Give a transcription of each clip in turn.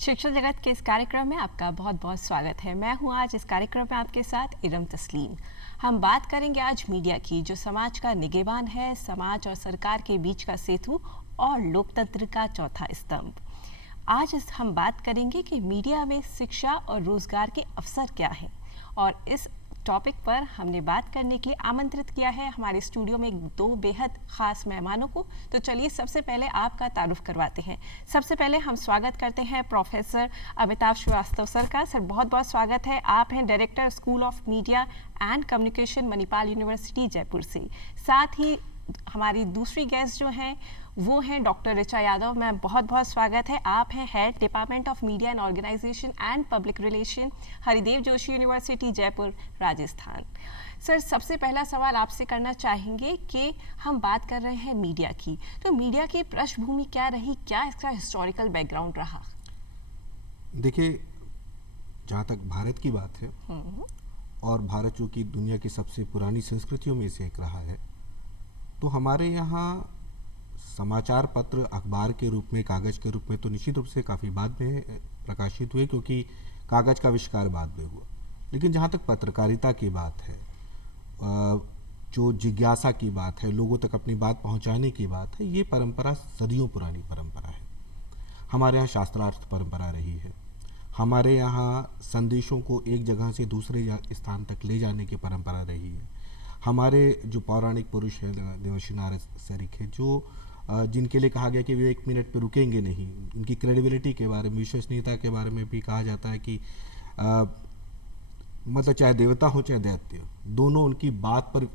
शिक्षा जगत के इस कार्यक्रम में आपका बहुत बहुत स्वागत है। मैं हूं आज इस कार्यक्रम में आपके साथ इरम तस्लीम। हम बात करेंगे आज मीडिया की, जो समाज का निगहबान है, समाज और सरकार के बीच का सेतु और लोकतंत्र का चौथा स्तंभ। आज हम बात करेंगे कि मीडिया में शिक्षा और रोजगार के अवसर क्या हैं, और इस टॉपिक पर हमने बात करने के लिए आमंत्रित किया है हमारे स्टूडियो में दो बेहद खास मेहमानों को। तो चलिए सबसे पहले आपका तारुफ करवाते हैं। सबसे पहले हम स्वागत करते हैं प्रोफेसर अमिताभ श्रीवास्तव सर का। सर बहुत बहुत स्वागत है। आप हैं director school of media and communication Manipal university Jaipur से। साथ ही हमारी दूसरी गेस्ट जो हैं वो हैं डॉक्टर ऋचा यादव। मैम बहुत बहुत स्वागत है। आप हैं head department of media and organisation and public relation, Haridev Joshi university Jaipur Rajasthan. Sir सबसे पहला सवाल आपसे करना चाहेंगे कि हम बात कर रहे हैं मीडिया की, तो मीडिया की पृष्ठभूमि क्या रही, क्या इसका हिस्टोरिकल बैकग्राउंड रहा? देखिए, जहाँ तक भारत की बात है और भारत जो कि दुनिया की सबसे पुरानी संस्कृतियों में से एक रहा है, तो हमारे यहाँ समाचार पत्र अखबार के रूप में, कागज़ के रूप में तो निश्चित रूप से काफ़ी बाद में प्रकाशित हुए, क्योंकि कागज़ का आविष्कार बाद में हुआ। लेकिन जहाँ तक पत्रकारिता की बात है, जो जिज्ञासा की बात है, लोगों तक अपनी बात पहुँचाने की बात है, ये परंपरा सदियों पुरानी परंपरा है। हमारे यहाँ शास्त्रार्थ परंपरा रही है। हमारे यहाँ संदेशों को एक जगह से दूसरे स्थान तक ले जाने की परंपरा रही है। हमारे जो पौराणिक पुरुष हैं, देवर्षि नारद सरीखे, जो जिनके लिए कहा गया कि वे 1 मिनट पे रुकेंगे नहीं, उनकी क्रेडिबिलिटी के बारे में, विश्वसनीयता के बारे में भी कहा जाता है कि मतलब चाहे देवता हो चाहे दैत्य, दोनों उनकी बात पर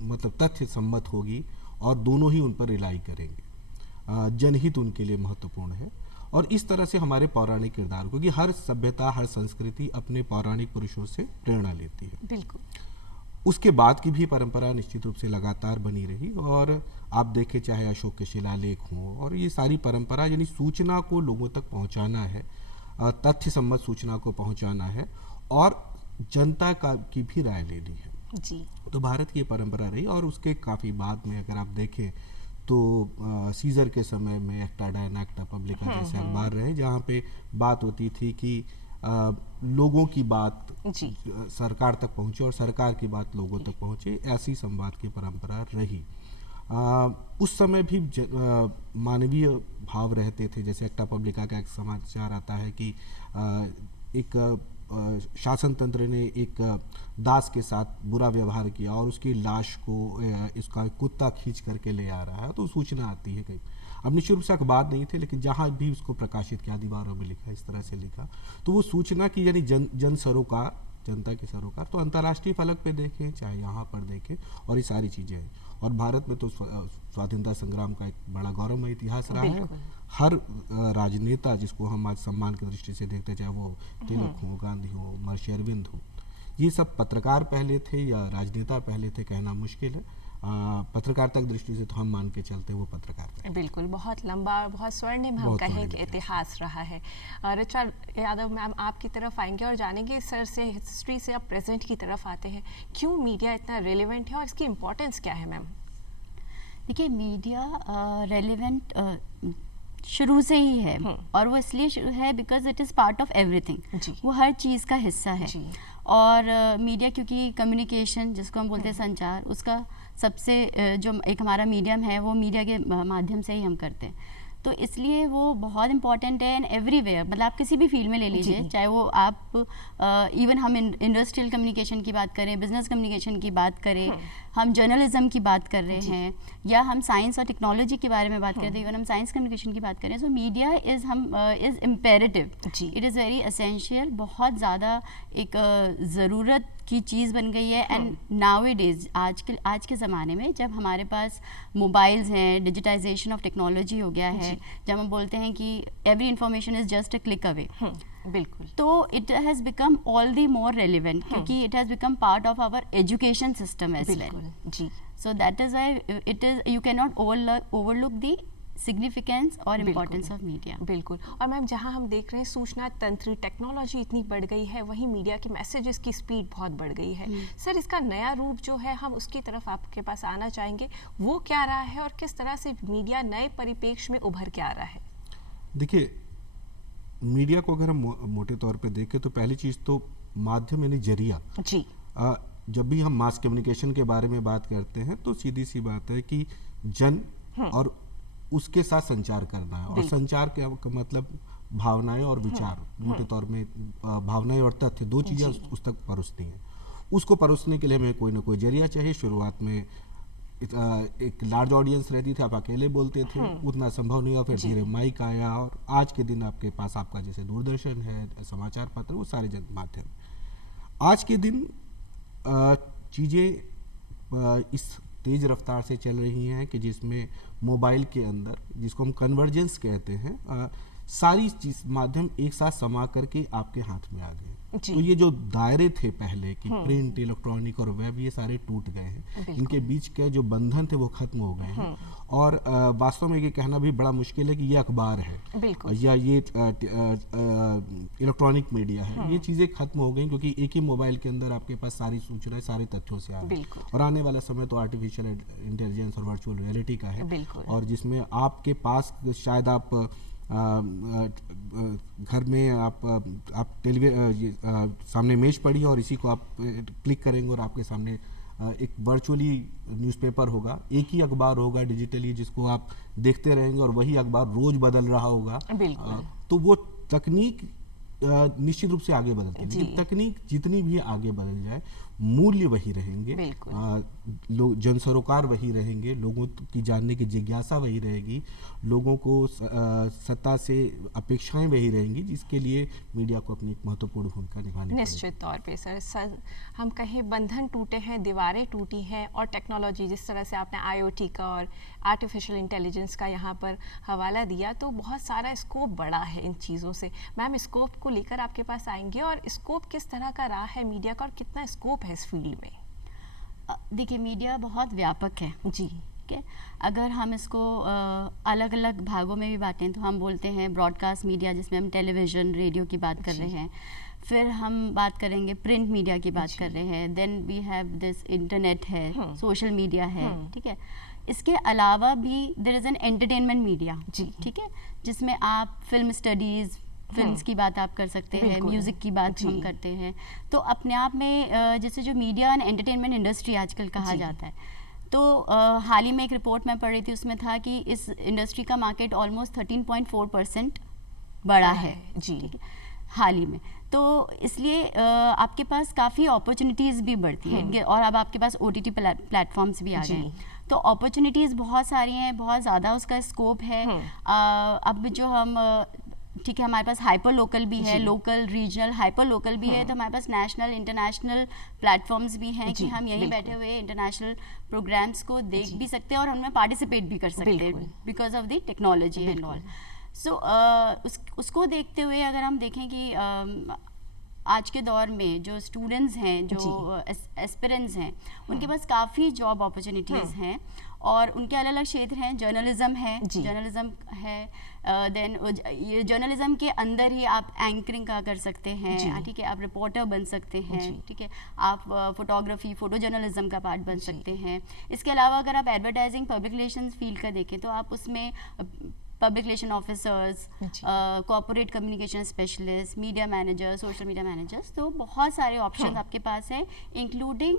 मतलब तथ्य सम्मत होगी और दोनों ही उन पर रिलाई करेंगे। जनहित उनके लिए महत्वपूर्ण है। और इस तरह से हमारे पौराणिक किरदार, क्योंकि हर सभ्यता, हर संस्कृति अपने पौराणिक पुरुषों से प्रेरणा लेती है। बिल्कुल। उसके बाद की भी परंपरा निश्चित रूप से लगातार बनी रही, और आप देखें चाहे अशोक के शिलालेख हों, और ये सारी परंपरा यानी सूचना को लोगों तक पहुंचाना है, तथ्य सम्मत सूचना को पहुंचाना है और जनता की भी राय लेनी है जी। तो भारत की परंपरा रही। और उसके काफ़ी बाद में अगर आप देखें तो सीजर के समय में एक्टा डायना एक्टा पब्लिका जैसे अखबार रहे, जहाँ पे बात होती थी कि लोगों की बात सरकार तक पहुँचे और सरकार की बात लोगों तक पहुँचे, ऐसी संवाद की परंपरा रही। उस समय भी मानवीय भाव रहते थे। जैसे एक्टा पब्लिका का एक समाचार आता है कि एक शासन तंत्र ने एक दास के साथ बुरा व्यवहार किया और उसकी लाश को इसका कुत्ता खींच करके ले आ रहा है, तो सूचना आती है कहीं। अब निश्चित रूप से अखबार नहीं थे, लेकिन जहाँ भी उसको प्रकाशित किया, दीवारों में लिखा, इस तरह से लिखा, तो वो सूचना की यानी जन सरोकार, जनता की सरोकार, तो अंतर्राष्ट्रीय फलक पे देखें चाहे यहाँ पर देखें, और ये सारी चीज़ें हैं। और भारत में तो स्वाधीनता संग्राम का एक बड़ा गौरवमय इतिहास रहा है। हर राजनेता जिसको हम आज सम्मान की दृष्टि से देखते, चाहे वो तिलक हो, गांधी हो, महर्षि अरविंद हो, ये सब पत्रकार पहले थे या राजनेता पहले थे, कहना मुश्किल है। पत्रकारिता की दृष्टि से तो हम मान के चलते वो पत्रकार थे। बिल्कुल, बहुत लंबा और बहुत स्वर्णिम हम कहें कि इतिहास रहा है। ऋचा यादव मैम आपकी तरफ आएंगे और जानेंगे सर से, हिस्ट्री से अब प्रेजेंट की तरफ आते हैं, क्यों मीडिया इतना रेलेवेंट है और इसकी इम्पोर्टेंस क्या है? मैम देखिए, मीडिया रेलेवेंट शुरू से ही है, और वो इसलिए है because it is part of everything. वो हर चीज़ का हिस्सा है। और मीडिया क्योंकि कम्युनिकेशन जिसको हम बोलते हैं संचार, उसका सबसे जो एक हमारा मीडियम है वो मीडिया के माध्यम से ही हम करते हैं, तो इसलिए वो बहुत इंपॉर्टेंट है इन एवरीवेयर। मतलब आप किसी भी फील्ड में ले लीजिए, चाहे वो आप इवन हम इंडस्ट्रियल कम्युनिकेशन की बात करें, बिजनेस कम्युनिकेशन की बात करें, हम जर्नलिज्म की बात कर रहे हैं, या हम साइंस और टेक्नोलॉजी के बारे में बात करते हैं, इवन हम साइंस कम्युनिकेशन की बात करें, so media is imperative, it is very essential, बहुत ज़्यादा एक ज़रूरत की चीज़ बन गई है। एंड नाउअडेज आज के ज़माने में जब हमारे पास मोबाइल्स हैं, डिजिटाइजेशन ऑफ टेक्नोलॉजी हो गया है, जब हम बोलते हैं कि every information is just a click away, बिल्कुल, तो it has become all the more relevant, क्योंकि it has become part of our education system as well. जी, so that is why it is, you can not overlook the significance और importance of media. बिल्कुल। और ma'am जहाँ हम देख रहे हैं सूचना तंत्र, टेक्नोलॉजी इतनी बढ़ गई है, वहीं मीडिया के मैसेजेस की स्पीड बहुत बढ़ गई है। सर इसका नया रूप जो है, हम उसकी तरफ आपके पास आना चाहेंगे, वो क्या रहा है और किस तरह से मीडिया नए परिप्रेक्ष्य में उभर के आ रहा है? देखिए, मीडिया को अगर हम मोटे तौर पे देखें तो पहली चीज़ तो माध्यम यानी जरिया जी। जब भी हम मास कम्युनिकेशन के बारे में बात करते हैं तो सीधी सी बात है कि जन और उसके साथ संचार करना है, और संचार का मतलब भावनाएं और विचार, मोटे तौर में भावनाएं और तथ्य दो चीज़ें उस तक परोसती हैं। उसको परोसने के लिए हमें कोई ना कोई जरिया चाहिए। शुरुआत में एक लार्ज ऑडियंस रहती थी, आप अकेले बोलते थे, उतना संभव नहीं हुआ, फिर धीरे माइक आया और आज के दिन आपके पास आपका जैसे दूरदर्शन है, समाचार पत्र, वो सारे जन माध्यम। आज के दिन चीज़ें इस तेज रफ्तार से चल रही हैं कि जिसमें मोबाइल के अंदर, जिसको हम कन्वर्जेंस कहते हैं, सारी चीज माध्यम एक साथ समा करके आपके हाथ में आ गए। तो ये जो दायरे थे पहले कि प्रिंट, इलेक्ट्रॉनिक और वेब, ये सारे टूट गए हैं। इनके बीच के जो बंधन थे वो खत्म हो गए हैं। और वास्तव में ये कहना भी बड़ा मुश्किल है कि ये अखबार है या ये इलेक्ट्रॉनिक मीडिया है, ये चीज़ें खत्म हो गई, क्योंकि एक ही मोबाइल के अंदर आपके पास सारी सूचनाएं सारे तथ्यों से आ रही है। और आने वाला समय तो आर्टिफिशियल इंटेलिजेंस और वर्चुअल रियलिटी का है, और जिसमें आपके पास शायद आप घर में आप सामने मेज पड़ी और इसी को आप क्लिक करेंगे और आपके सामने एक वर्चुअली न्यूज़पेपर होगा, एक ही अखबार होगा डिजिटली, जिसको आप देखते रहेंगे और वही अखबार रोज बदल रहा होगा। तो वो तकनीक निश्चित रूप से आगे बदलती है, लेकिन तकनीक जितनी भी आगे बदल जाए मूल्य वही रहेंगे, लोग जनसरोकार वही रहेंगे, लोगों की जानने की जिज्ञासा वही रहेगी, लोगों को सत्ता से अपेक्षाएं वही रहेंगी, जिसके लिए मीडिया को अपनी एक महत्वपूर्ण भूमिका निभानी है। निश्चित तौर पे सर, हम कहें बंधन टूटे हैं, दीवारें टूटी हैं, और टेक्नोलॉजी, जिस तरह से आपने IoT का और आर्टिफिशियल इंटेलिजेंस का यहाँ पर हवाला दिया, तो बहुत सारा स्कोप बढ़ा है इन चीज़ों से। मैम, स्कोप को लेकर आपके पास आएंगे, और स्कोप किस तरह का रहा है मीडिया का, और कितना स्कोप है इस फील्ड में? देखिए, मीडिया बहुत व्यापक है जी। ठीक है, अगर हम इसको अलग अलग भागों में भी बांटें तो हम बोलते हैं ब्रॉडकास्ट मीडिया, जिसमें हम टेलीविज़न, रेडियो की बात कर रहे हैं, फिर हम बात करेंगे प्रिंट मीडिया की बात कर रहे हैं, then we have this internet है, सोशल मीडिया है। ठीक है, इसके अलावा भी there is an entertainment media जी। ठीक है, जिसमें आप फिल्म स्टडीज़, फिल्म्स की बात आप कर सकते हैं, म्यूज़िक की बात हम करते हैं। तो अपने आप में जैसे जो मीडिया एंड एंटरटेनमेंट इंडस्ट्री आजकल कहा जाता है, तो हाल ही में एक रिपोर्ट मैं पढ़ रही थी, उसमें था कि इस इंडस्ट्री का मार्केट ऑलमोस्ट 13.4% बढ़ा है जी हाल ही में। तो इसलिए आपके पास काफ़ी अपॉर्चुनिटीज़ भी बढ़ती हैं, और अब आपके पास OTT प्लेटफॉर्म्स भी आ गए हैं, तो अपॉर्चुनिटीज़ बहुत सारी हैं, बहुत ज़्यादा उसका स्कोप है। अब जो हम ठीक है, हमारे पास हाइपर लोकल भी है, लोकल, रीजनल, हाइपर लोकल भी है, तो हमारे पास नेशनल, इंटरनेशनल प्लेटफॉर्म्स भी हैं कि हम यहीं बैठे हुए इंटरनेशनल प्रोग्राम्स को देख भी सकते हैं और उनमें पार्टिसिपेट भी कर सकते हैं, because of the technology and all. So उसको देखते हुए अगर हम देखें कि आज के दौर में जो स्टूडेंट्स हैं, जो एस्पिरेंट्स हैं, उनके पास काफ़ी जॉब अपॉर्चुनिटीज़ हैं, और उनके अलग अलग क्षेत्र हैं। जर्नलिज्म है, देन जर्नलिज्म के अंदर ही आप एंकरिंग का कर सकते हैं, ठीक है, आप रिपोर्टर बन सकते हैं, ठीक है, आप फोटोग्राफी, फोटो जर्नलिज्म का पार्ट बन सकते हैं। इसके अलावा अगर आप एडवर्टाइजिंग, पब्लिक रिलेशंस फील्ड का देखें तो आप उसमें public relation officers, corporate communication specialist, media manager, social media managers, तो बहुत सारे ऑप्शंस आपके पास हैं, including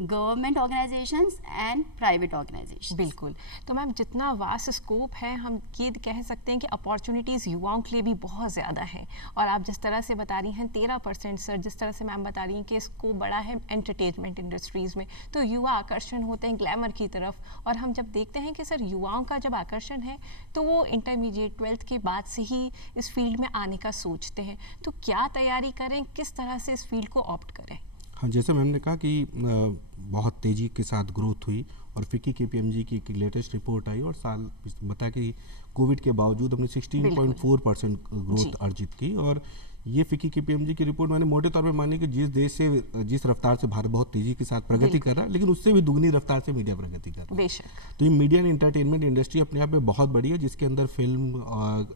government organisations and private organisations. बिल्कुल। तो मैम, जितना वास्ट स्कोप है, हम ये कह सकते हैं कि अपॉर्चुनिटीज़ युवाओं के लिए भी बहुत ज़्यादा है। और आप जिस तरह से बता रही हैं 13% सर, जिस तरह से मैम बता रही हैं कि स्कोप बड़ा है एंटरटेनमेंट इंडस्ट्रीज़ में, तो युवा आकर्षण होते हैं ग्लैमर की तरफ। और हम जब देखते हैं कि सर युवाओं का जब आकर्षण है तो वो इंटरमीडिएट 12th के बाद से ही इस फील्ड में आने का सोचते हैं, तो क्या तैयारी करें, किस तरह से इस फील्ड को ऑप्ट करें? हाँ, जैसे मैम ने कहा कि बहुत तेज़ी के साथ ग्रोथ हुई, और फिक्की KPMG की एक लेटेस्ट रिपोर्ट आई और साल बता कि कोविड के बावजूद हमने 16.4% ग्रोथ अर्जित की। और ये फिक्की KPMG की रिपोर्ट मैंने मोटे तौर पे मानी कि जिस देश से, जिस रफ्तार से भारत बहुत तेज़ी के साथ प्रगति कर रहा है, लेकिन उससे भी दुगनी रफ्तार से मीडिया प्रगति कर रहा है। तो ये मीडिया एंड एंटरटेनमेंट इंडस्ट्री अपने आप में बहुत बड़ी है, जिसके अंदर फिल्म,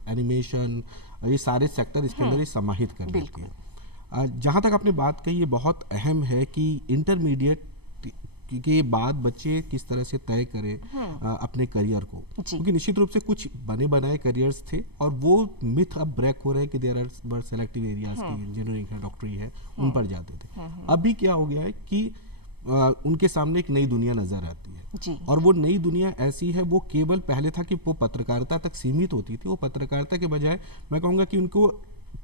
एनिमेशन, ये सारे सेक्टर इसके अंदर समाहित कर लेते हैं। जहाँ तक आपने बात कही, ये बहुत अहम है कि इंटरमीडिएट क्योंकि ये बात बच्चे किस तरह से तय करें अपने करियर को, क्योंकि निश्चित रूप से कुछ बने बनाए करियर्स थे और वो मिथ अब ब्रेक हो रहे हैं कि देयर आर सेलेक्टिव एरियाज की इंजीनियरिंग है, डॉक्टरी है, उन पर जाते थे। अभी क्या हो गया है कि उनके सामने एक नई दुनिया नजर आती है और वो नई दुनिया ऐसी है, वो केवल पहले था कि वो पत्रकारिता तक सीमित होती थी, वो पत्रकारिता के बजाय मैं कहूँगा कि उनको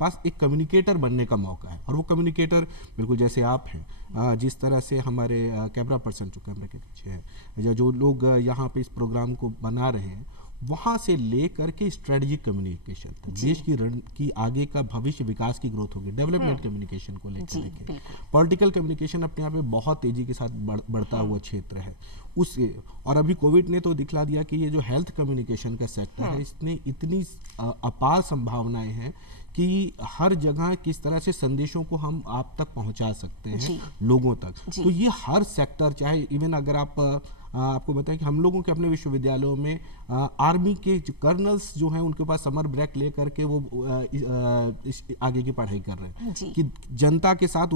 पास एक कम्युनिकेटर बनने का मौका है। और वो कम्युनिकेटर बिल्कुल जैसे आप हैं, जिस तरह से हमारे कैमरा पर्सन जो कैमरे के पीछे है, जो लोग यहाँ पे इस प्रोग्राम को बना रहे हैं, वहाँ से लेकर के स्ट्रेटेजिक कम्युनिकेशन तक देश की आगे का भविष्य विकास की ग्रोथ होगी, डेवलपमेंट कम्युनिकेशन को लेकर पॉलिटिकल कम्युनिकेशन अपने आप में बहुत तेजी के साथ बढ़ता हुआ क्षेत्र है उससे। और अभी कोविड ने तो दिखला दिया कि ये जो हेल्थ कम्युनिकेशन का सेक्टर है, इसने इतनी अपार संभावनाएं हैं कि हर जगह किस तरह से संदेशों को हम आप तक पहुंचा सकते हैं लोगों तक। तो ये हर सेक्टर, चाहे इवन अगर आपको बताएं कि हम लोगों के अपने विश्वविद्यालयों में आर्मी के जो कर्नल्स जो हैं, उनके पास समर ब्रेक लेकर के वो आगे की पढ़ाई कर रहे हैं कि जनता के साथ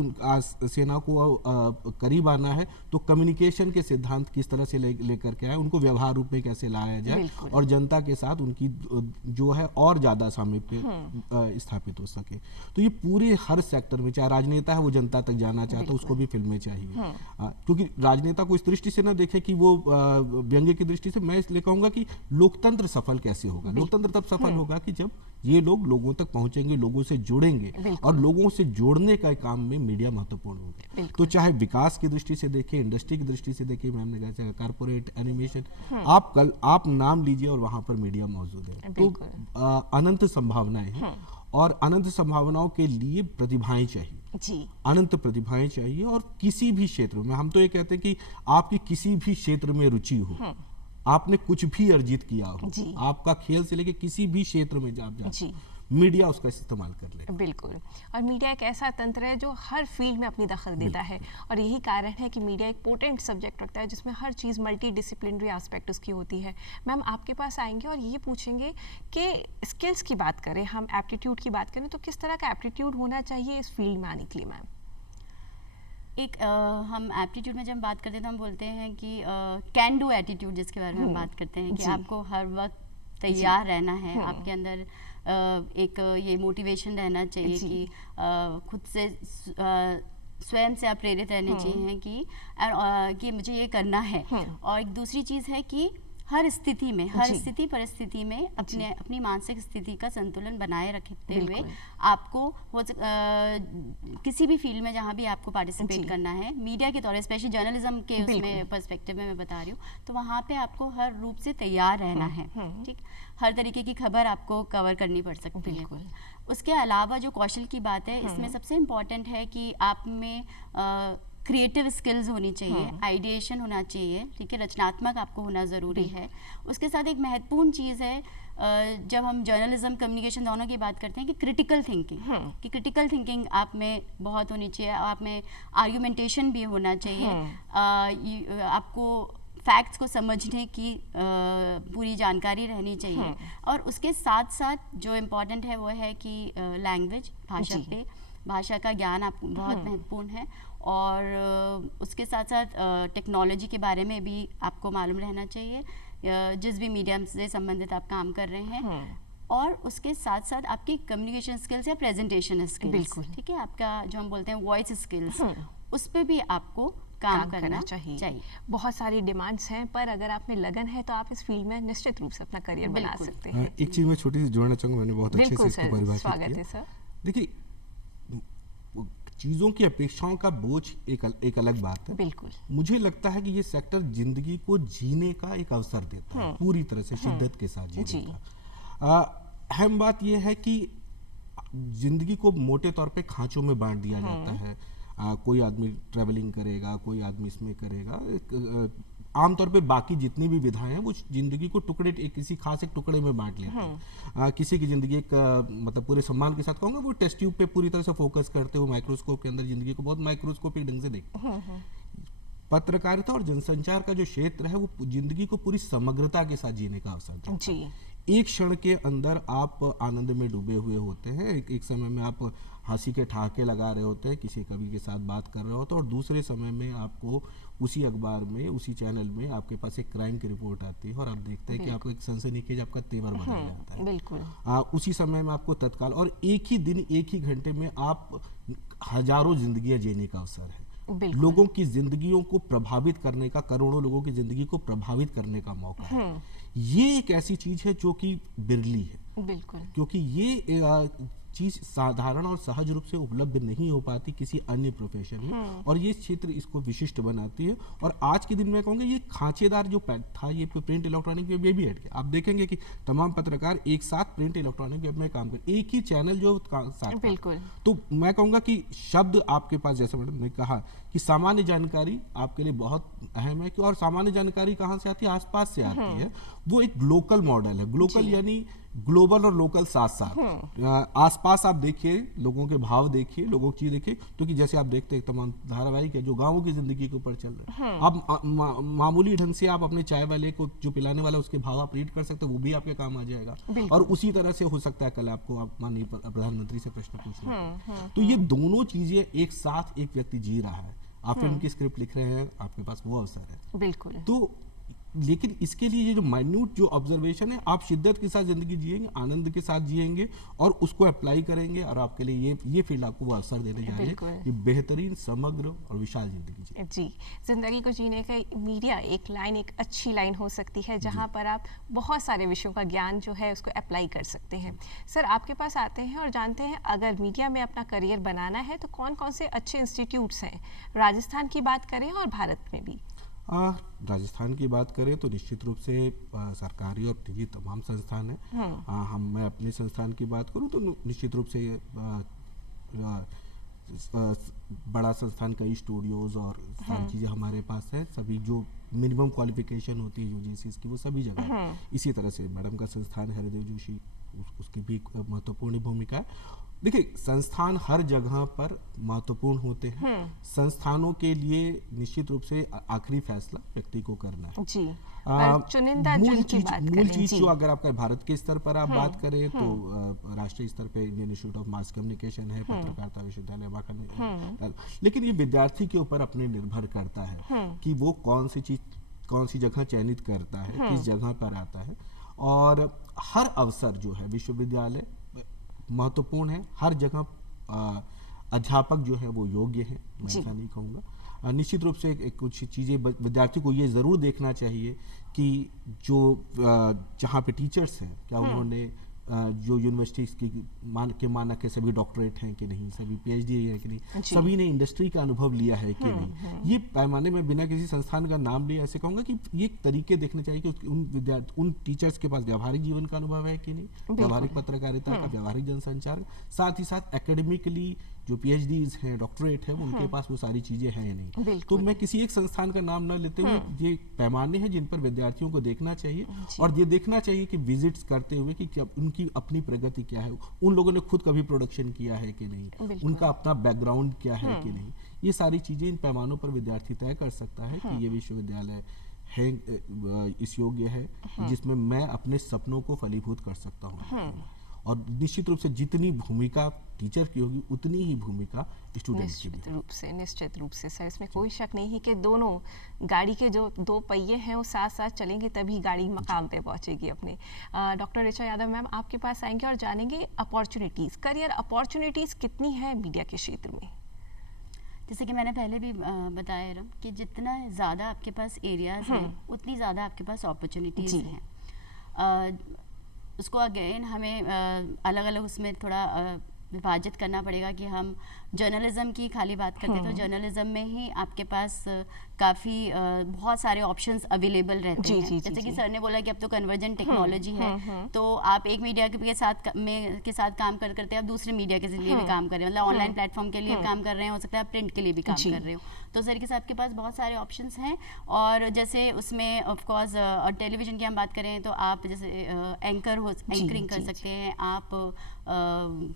सेना को करीब आना है, तो कम्युनिकेशन के सिद्धांत किस तरह से लेकर के आए, उनको व्यवहार रूप में कैसे लाया जाए और जनता के साथ उनकी जो है और ज्यादा सामीप्य स्थापित हो सके। तो ये पूरे हर सेक्टर में, चाहे राजनेता है वो जनता तक जाना चाहता है, उसको भी फिल्में चाहिए, क्योंकि राजनेता को इस दृष्टि से ना देखे कि वो व्यंग्य की दृष्टि से, मैं इसलिए कहूंगा कि लोकतंत्र सफल कैसे होगा। लोकतंत्र तब सफल होगा कि जब ये लोग लोगों तक पहुंचेंगे, लोगों से जुड़ेंगे, और लोगों से जोड़ने का काम में मीडिया महत्वपूर्ण होगा। तो चाहे विकास की दृष्टि से देखें, इंडस्ट्री की दृष्टि से देखें, मैम ने कहा कारपोरेट एनिमेशन, आप नाम लीजिए और वहां पर मीडिया मौजूद है। तो अनंत संभावनाएं हैं और अनंत संभावनाओं के लिए प्रतिभाएं चाहिए अनंत प्रतिभाएं चाहिए। और किसी भी क्षेत्र में, हम तो ये कहते हैं कि आपकी किसी भी क्षेत्र में रुचि हो, आपने कुछ भी अर्जित किया हो, आपका खेल से लेके किसी भी क्षेत्र में जाए, मीडिया उसका इस्तेमाल कर ले। बिल्कुल। और मीडिया एक ऐसा तंत्र है जो हर फील्ड में अपनी दखल देता है, और यही कारण है कि मीडिया एक पोटेंट सब्जेक्ट रखता है जिसमें हर चीज़ मल्टी डिसिप्लिनरी एस्पेक्ट उसकी होती है। मैम आपके पास आएंगे और ये पूछेंगे कि स्किल्स की बात करें, हम एप्टीट्यूड की बात करें, तो किस तरह का एप्टीट्यूड होना चाहिए इस फील्ड में आने के लिए मैम? हम एप्टीट्यूड में जब हम बात करते हैं तो हम बोलते हैं कि कैन डू एटीट्यूड, जिसके बारे में हम बात करते हैं कि आपको हर वक्त तैयार रहना है, आपके अंदर एक ये मोटिवेशन रहना चाहिए कि खुद से स्वयं से आप प्रेरित रहने चाहिए कि मुझे ये करना है। और एक दूसरी चीज़ है कि हर स्थिति में, हर स्थिति परिस्थिति में अपनी मानसिक स्थिति का संतुलन बनाए रखते हुए आपको किसी भी फील्ड में जहाँ भी आपको पार्टिसिपेट करना है, मीडिया के तौर पर स्पेशली जर्नलिज्म के उसमें पर्सपेक्टिव में मैं बता रही हूँ, तो वहाँ पे आपको हर रूप से तैयार रहना है। ठीक, हर तरीके की खबर आपको कवर करनी पड़ सकती है। उसके अलावा जो कौशल की बात है, इसमें सबसे इम्पॉर्टेंट है कि आप में क्रिएटिव स्किल्स होनी चाहिए, आइडिएशन होना चाहिए, ठीक है, रचनात्मक आपको होना ज़रूरी है। उसके साथ एक महत्वपूर्ण चीज़ है, जब हम जर्नलिज्म कम्युनिकेशन दोनों की बात करते हैं, कि क्रिटिकल थिंकिंग आप में बहुत होनी चाहिए, आप में आर्गुमेंटेशन भी होना चाहिए, आपको फैक्ट्स को समझने की पूरी जानकारी रहनी चाहिए। और उसके साथ साथ जो इम्पोर्टेंट है वो है कि लैंग्वेज, भाषा का ज्ञान आप बहुत महत्वपूर्ण है। और उसके साथ साथ टेक्नोलॉजी के बारे में भी आपको मालूम रहना चाहिए, जिस भी मीडियम से संबंधित आप काम कर रहे हैं। और उसके साथ साथ आपकी कम्युनिकेशन स्किल्स या प्रेजेंटेशन स्किल्स, ठीक है, आपका जो हम बोलते हैं वॉइस स्किल्स, उस पर भी आपको काम करना चाहिए। बहुत सारी डिमांड्स हैं, पर अगर आप में लगन है तो आप इस फील्ड में निश्चित रूप से अपना करियर बना सकते हैं। एक चीज मैं छोटी सी जोड़ना चाहूँगा, मैंने बहुत अच्छे से इसको परिभाषित किया। स्वागत है सर। देखिए, चीजों की अपेक्षाओं का बोझ एक अलग बात है। बिल्कुल, मुझे लगता है कि ये सेक्टर जिंदगी को जीने का एक अवसर देता है, पूरी तरह से शिद्दत के साथ जीने का। अहम बात यह है कि जिंदगी को मोटे तौर पे खांचों में बांट दिया जाता है। कोई आदमी ट्रैवलिंग करेगा, कोई आदमी इसमें करेगा। आमतौर पे बाकी जितनी भी विधाएं हैं वो जिंदगी को किसी खास एक टुकड़े में बांट लेते हैं। किसी की जिंदगी एक मतलब पूरे सम्मान के साथ कहूँगा, वो टेस्ट ट्यूब पे पूरी तरह से फोकस करते हुए माइक्रोस्कोप के अंदर जिंदगी को बहुत माइक्रोस्कोपिक ढंग से देखते हैं। पत्रकारिता और जनसंचार का जो क्षेत्र है वो जिंदगी को पूरी समग्रता के साथ जीने का अवसर देता है। एक क्षण के अंदर आप आनंद में डूबे हुए होते हैं, एक समय में आप हंसी के ठहाके लगा रहे होते हैं, किसी कवि के साथ बात कर रहे होते हैं, और दूसरे समय में आपको उसी अखबार में, उसी चैनल में आपके पास एक क्राइम की रिपोर्ट आती है और आप देखते हैं कि आपको एक सनसनीखेज आपका तेवर बदल जाता है। बिल्कुल। उसी समय में आपको तत्काल, और एक ही दिन एक ही घंटे में आप हजारों जिंदगियां जीने का अवसर है, लोगों की जिंदगियों को प्रभावित करने का, करोड़ों लोगों की जिंदगी को प्रभावित करने का मौका है। ये एक ऐसी चीज है जो कि बिरली है। बिल्कुल। क्योंकि ये चीज साधारण और सहज रूप से उपलब्ध नहीं हो पाती किसी अन्य प्रोफेशन में, और ये क्षेत्र इसको विशिष्ट बनाती है। और आज के दिन मैं कहूँगा ये खांचेदार जो था, ये प्रिंट इलेक्ट्रॉनिक वेब ये भी हट गया। आप देखेंगे कि तमाम पत्रकार एक साथ प्रिंट इलेक्ट्रॉनिक वेब में काम कर, एक ही चैनल जो साथ। बिल्कुल। तो मैं कहूँगा कि शब्द आपके पास, जैसे मैडम ने कहा कि सामान्य जानकारी आपके लिए बहुत अहम है, और सामान्य जानकारी कहाँ से आती है? आसपास से आती है। वो एक ग्लोकल मॉडल है। ग्लोकल यानी ग्लोबल और लोकल साथ साथ। आसपास आप देखिए, लोगों के भाव देखिए, लोगों की चीज देखिए, क्योंकि जैसे आप देखते हैं तमाम धारावाहिक है जो गांवों की जिंदगी के ऊपर चल रहे हैं। आप मामूली ढंग से आप अपने चाय वाले को जो पिलाने वाला उसके भाव आप रीड कर सकते हैं, वो भी आपके काम आ जाएगा। और उसी तरह से हो सकता है कल आपको माननीय प्रधानमंत्री से प्रश्न पूछना। तो ये दोनों चीजें एक साथ एक व्यक्ति जी रहा है। आप फिल्म की स्क्रिप्ट लिख रहे हैं, आपके पास वो अवसर है। बिल्कुल। तो लेकिन इसके लिए ये जो माइन्यूट जो ऑब्जर्वेशन है, आप शिद्दत के साथ जिंदगी जिएंगे, आनंद के साथ जिएंगे और उसको अप्लाई करेंगे, और आपके लिए ये फील्ड आपको वो अवसर देने जा रही है कि बेहतरीन, समग्र और विशाल जिंदगी जिए। जी, जिंदगी को जीने का मीडिया एक लाइन, एक अच्छी लाइन हो सकती है जहां पर आप बहुत सारे विषयों का ज्ञान जो है उसको अप्लाई कर सकते हैं। सर, आपके पास आते हैं और जानते हैं अगर मीडिया में अपना करियर बनाना है तो कौन कौन से अच्छे इंस्टीट्यूट्स हैं, राजस्थान की बात करें और भारत में भी। राजस्थान की बात करें तो निश्चित रूप से सरकारी और निजी तमाम संस्थान हैं। मैं अपने संस्थान की बात करूं तो निश्चित रूप से बड़ा संस्थान, कई स्टूडियोज और सारी चीज़ें हमारे पास है। सभी जो मिनिमम क्वालिफिकेशन होती है यूजीसी की, वो सभी जगह। इसी तरह से मैडम का संस्थान हरिदेव जोशी, उसकी भी महत्वपूर्ण भूमिका है। देखिए, संस्थान हर जगह पर महत्वपूर्ण होते हैं। संस्थानों के लिए निश्चित रूप से आखिरी फैसला व्यक्ति को करना है। जी। चुनिंदा मूल चीज जो अगर आपका भारत के स्तर पर आप बात करें तो राष्ट्रीय स्तर पे Indian institute of mass communication है, पत्रकारिता विश्वविद्यालय, लेकिन ये विद्यार्थी के ऊपर अपने निर्भर करता है कि वो कौन सी जगह चयनित करता है, किस जगह पर आता है। और हर अवसर जो है विश्वविद्यालय महत्वपूर्ण है, हर जगह अध्यापक जो है वो योग्य है, मैं ऐसा नहीं कहूँगा। निश्चित रूप से कुछ चीज़ें विद्यार्थी को ये ज़रूर देखना चाहिए कि जो जहाँ पे टीचर्स हैं, क्या उन्होंने जो यूनिवर्सिटी के मानक है, सभी डॉक्टरेट हैं कि नहीं, सभी पीएचडी है कि नहीं, सभी ने इंडस्ट्री का अनुभव लिया है कि नहीं। ये पैमाने में बिना किसी संस्थान का नाम लिए ऐसे कहूँगा कि ये तरीके देखने चाहिए कि उन टीचर्स के पास व्यावहारिक जीवन का अनुभव है कि नहीं, व्यावहारिक पत्रकारिता का, व्यावहारिक जनसंचार, साथ ही साथ एकेडमिकली जो पीएचडीज हैं, डॉक्टरेट है, उनके पास वो सारी चीजें हैं नहीं। तो मैं किसी एक संस्थान का नाम न लेते हुए ये पैमाने हैं जिन पर विद्यार्थियों को देखना चाहिए, और ये देखना चाहिए कि विजिट्स करते हुए कि क्या उनकी अपनी प्रगति क्या है, उन लोगों ने खुद कभी प्रोडक्शन किया है कि नहीं, उनका अपना बैकग्राउंड क्या है कि नहीं। ये सारी चीजें इन पैमानों पर विद्यार्थी तय कर सकता है कि ये विश्वविद्यालय है, इस योग्य है जिसमें मैं अपने सपनों को फलीभूत कर सकता हूँ। और निश्चित रूप से जितनी भूमिका टीचर की होगी उतनी ही भूमिका स्टूडेंट की भी। निश्चित रूप से सर, इसमें कोई शक नहीं है कि दोनों गाड़ी के जो दो पहिए हैं वो साथ साथ चलेंगे तभी गाड़ी मकाम पे पहुंचेगी अपने। डॉक्टर ऋचा यादव मैम, आपके पास आएंगे और जानेंगे अपॉर्चुनिटीज़, करियर अपॉर्चुनिटीज़ कितनी है मीडिया के क्षेत्र में। जैसे कि मैंने पहले भी बताया रम कि जितना ज़्यादा आपके पास एरियाज हैं उतनी ज़्यादा आपके पास अपॉर्चुनिटीज़ हैं। उसको अगेन हमें अलग अलग उसमें थोड़ा विभाजित करना पड़ेगा कि हम जर्नलिज्म की खाली बात करते हैं तो जर्नलिज्म में ही आपके पास काफ़ी बहुत सारे ऑप्शंस अवेलेबल रहते हैं। जैसे कि सर ने बोला कि अब तो कन्वर्जेंट टेक्नोलॉजी है, तो आप एक मीडिया के साथ काम करते आप दूसरे मीडिया के लिए भी काम कर रहे हो, मतलब ऑनलाइन प्लेटफॉर्म के लिए काम कर रहे हैं, हो सकता है आप प्रिंट के लिए भी काम कर रहे हो। तो सर के साथ आपके पास बहुत सारे ऑप्शंस हैं। और जैसे उसमें ऑफकोर्स टेलीविजन की हम बात करें तो आप जैसे एंकरिंग कर सकते हैं, आप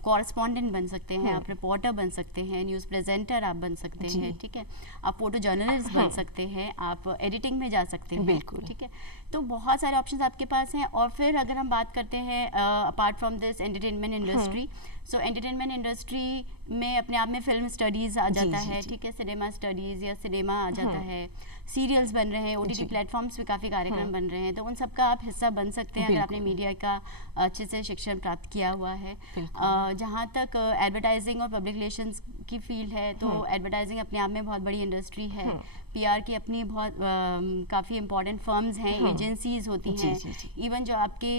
कॉरेस्पॉन्डेंट बन सकते हैं, आप रिपोर्टर बन सकते हैं, न्यूज़ प्रेजेंटर आप बन सकते हैं, ठीक है, आप फोटो जर्नलिस्ट बन सकते हैं, आप एडिटिंग में जा सकते हैं, बिल्कुल ठीक है। तो बहुत सारे ऑप्शंस आपके पास हैं। और फिर अगर हम बात करते हैं apart from this entertainment industry, so entertainment industry में अपने आप में फिल्म स्टडीज़ आ जाता है, ठीक है, सिनेमा स्टडीज़ या सिनेमा आ जाता है, सीरियल्स बन रहे हैं, OTT प्लेटफॉर्म्स पे काफ़ी कार्यक्रम बन रहे हैं, तो उन सब का आप हिस्सा बन सकते हैं अगर आपने मीडिया का अच्छे से शिक्षण प्राप्त किया हुआ है। जहाँ तक एडवर्टाइजिंग और पब्लिक रिलेशंस की फील्ड है, तो एडवर्टाइजिंग अपने आप में बहुत बड़ी इंडस्ट्री है। PR की अपनी बहुत काफ़ी इंपॉर्टेंट फर्म्स हैं, एजेंसीज होती हैं, इवन जो आपके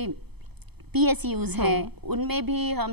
PSUs हैं उनमें भी हम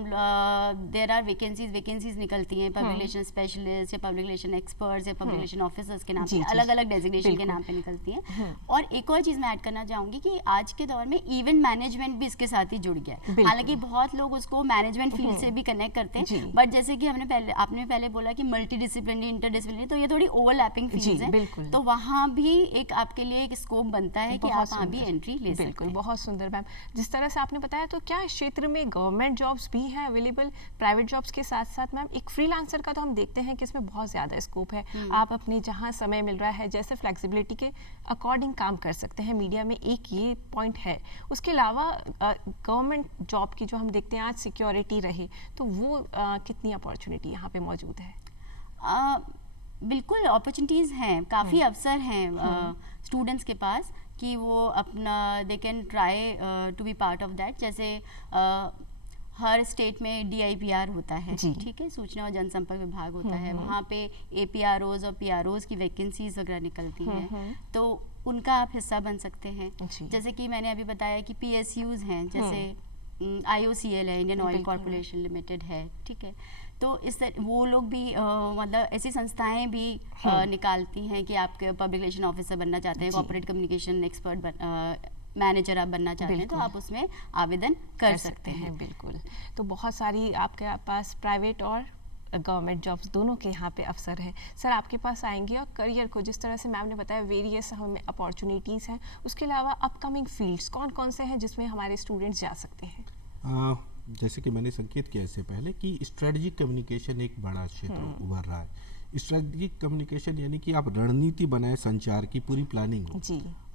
देयर आर वैकेंसीज निकलती हैं, पब्लिक रिलेशन स्पेशलिस्ट या पब्लिक रिलेशन एक्सपर्ट्स या पब्लिक रिलेशन ऑफिसर्स के नाम पे, अलग अलग डेजिग्नेशन के नाम पे निकलती हैं। और एक और चीज़ मैं ऐड करना चाहूँगी कि आज के दौर में इवेंट मैनेजमेंट भी इसके साथ ही जुड़ गया है। हालांकि बहुत लोग उसको मैनेजमेंट फील्ड से भी कनेक्ट करते हैं, बट जैसे कि आपने पहले बोला कि मल्टी डिसिप्लिनरी, इंटरडिसिप्लिनरी, तो ये थोड़ी ओवरलैपिंग फील्ड्स है, तो वहाँ भी एक आपके लिए एक स्कोप बनता है कि आप वहाँ भी एंट्री ले सकते हैं। बहुत सुंदर मैम, जिस तरह से आपने बताया, तो क्या इस क्षेत्र में गवर्नमेंट जॉब्स भी हैं अवेलेबल प्राइवेट जॉब्स के साथ साथ? मैम, एक फ्रीलांसर का तो हम देखते हैं कि इसमें बहुत ज़्यादा स्कोप है, आप अपने जहां समय मिल रहा है जैसे फ्लेक्सिबिलिटी के अकॉर्डिंग काम कर सकते हैं, मीडिया में एक ये पॉइंट है। उसके अलावा गवर्नमेंट जॉब की जो हम देखते हैं आज सिक्योरिटी रहे, तो वो कितनी अपॉर्चुनिटी यहाँ पे मौजूद है? बिल्कुल अपॉर्चुनिटीज़ हैं, काफ़ी अवसर हैं स्टूडेंट्स के पास कि वो अपना they can try to be part of that. जैसे हर स्टेट में DIPR होता है, ठीक है, सूचना और जनसंपर्क विभाग होता है, वहाँ पे APROs और PROs की वैकेंसीज वगैरह निकलती हैं, तो उनका आप हिस्सा बन सकते हैं। जैसे कि मैंने अभी बताया कि PSUs हैं, जैसे IOCL है, इंडियन ऑयल कॉर्पोरेशन लिमिटेड है, ठीक है, तो इस वो लोग भी मतलब ऐसी संस्थाएं भी निकालती हैं कि आप पब्लिक रिलेशन ऑफिसर बनना चाहते हैं, कॉर्पोरेट कम्युनिकेशन एक्सपर्ट मैनेजर आप बनना चाहते हैं, तो आप उसमें आवेदन कर सकते हैं। बिल्कुल, तो बहुत सारी आपके पास प्राइवेट और गवर्नमेंट जॉब्स दोनों के यहाँ पे अवसर हैं। सर, आपके पास आएंगे और करियर को, जिस तरह से मैम ने बताया वेरियस हमें अपॉर्चुनिटीज़ हैं, उसके अलावा अपकमिंग फील्ड्स कौन कौन से हैं जिसमें हमारे स्टूडेंट्स जा सकते हैं? जैसे कि मैंने संकेत किया इससे पहले कि स्ट्रेटजिक कम्युनिकेशन एक बड़ा क्षेत्र उभर रहा है। स्ट्रेटजिक कम्युनिकेशन यानी कि आप रणनीति बनाए, संचार की पूरी प्लानिंग हो।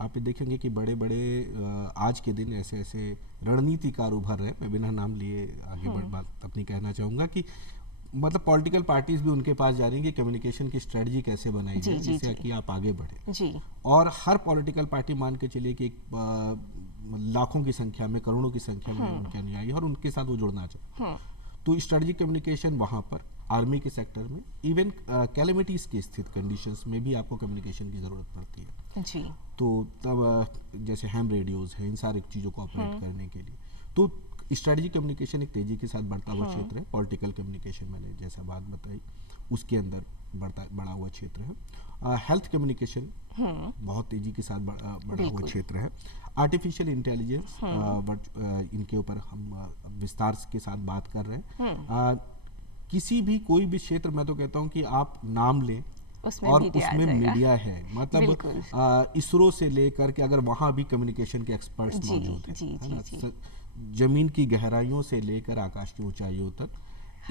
आप देखेंगे कि बड़े बड़े आज के दिन ऐसे ऐसे रणनीतिकार उभर रहे हैं। मैं बिना नाम लिए आगे बात अपनी कहना चाहूँगा कि मतलब पॉलिटिकल पार्टीज भी उनके पास जा रही है कि कम्युनिकेशन की स्ट्रेटजी कैसे बनाई जाए जिससे कि आप आगे बढ़े। और हर पॉलिटिकल पार्टी मान के चलिए कि लाखों की संख्या में, करोड़ों की संख्या में उनके अनुयायी और उनके साथ वो जुड़ना चाहिए। तो स्ट्रेटजिक कम्युनिकेशन वहाँ पर आर्मी के सेक्टर में, इवन कैलेमिटीज की स्थित कंडीशंस में भी आपको कम्युनिकेशन की ज़रूरत पड़ती है। तो तब जैसे हैम रेडियोज हैं, इन सारी चीज़ों को ऑपरेट करने के लिए, तो स्ट्रेटजिक कम्युनिकेशन एक तेजी के साथ बढ़ता हुआ क्षेत्र है। पॉलिटिकल कम्युनिकेशन मैंने जैसा बात बताई उसके अंदर बढ़ा हुआ क्षेत्र है। हेल्थ कम्युनिकेशन बहुत तेजी के साथ बढ़ा हुआ क्षेत्र है। आर्टिफिशियल इंटेलिजेंस इनके ऊपर हम विस्तार के साथ बात कर रहे हैं। किसी भी कोई भी क्षेत्र, मैं तो कहता हूँ कि आप नाम लें और उसमें मीडिया है, मतलब इसरो से लेकर के अगर वहाँ भी कम्युनिकेशन के एक्सपर्ट्स मौजूद हैं, जमीन की गहराइयों से लेकर आकाश की ऊंचाइयों तक,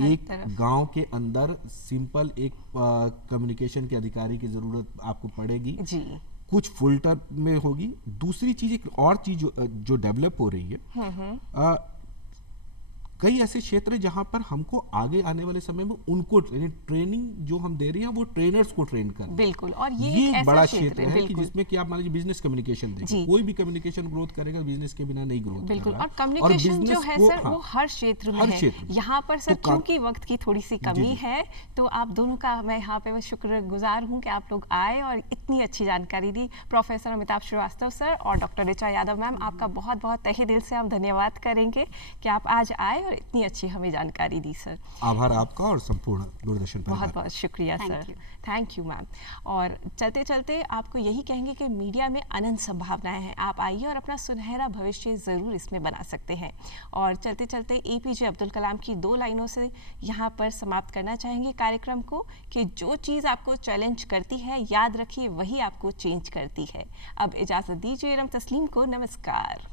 एक गांव के अंदर सिंपल एक कम्युनिकेशन के अधिकारी की जरूरत आपको पड़ेगी, कुछ फिल्टर में होगी। दूसरी चीज, एक और चीज जो डेवलप हो रही है, कई ऐसे क्षेत्र जहां पर हमको आगे आने वाले समय में उनको ट्रेनिंग जो हम दे रहे हैं वो ट्रेनर्स को ट्रेन कर, बिल्कुल, और ये एक बड़ा क्षेत्र है कि जिसमें कि आप मान लीजिए बिजनेस कम्युनिकेशन देखिए, कोई भी कम्युनिकेशन ग्रोथ करेगा, बिजनेस के बिना नहीं ग्रोथ। बिल्कुल, और कम्युनिकेशन जो है सर वो हर क्षेत्र में है। यहाँ पर सर क्योंकि वक्त की थोड़ी सी कमी है, तो आप दोनों का मैं यहाँ पे शुक्रगुजार हूँ कि आप लोग आए और इतनी अच्छी जानकारी दी। प्रोफेसर अमिताभ श्रीवास्तव सर और डॉक्टर ऋचा यादव मैम, आपका बहुत बहुत तहे दिल से हम धन्यवाद करेंगे कि आप आज आए और इतनी अच्छी हमें जानकारी दी सर। आभार आपका और संपूर्ण दूरदर्शन परिवार। बहुत बहुत शुक्रिया सर, थैंक यू मैम। और चलते चलते आपको यही कहेंगे कि मीडिया में अनंत संभावनाएं हैं, आप आइए और अपना सुनहरा भविष्य ज़रूर इसमें बना सकते हैं। और चलते चलते APJ अब्दुल कलाम की 2 लाइनों से यहाँ पर समाप्त करना चाहेंगे कार्यक्रम को कि जो चीज़ आपको चैलेंज करती है, याद रखिए वही आपको चेंज करती है। अब इजाज़त दीजिए इरम तस्लीम को, नमस्कार।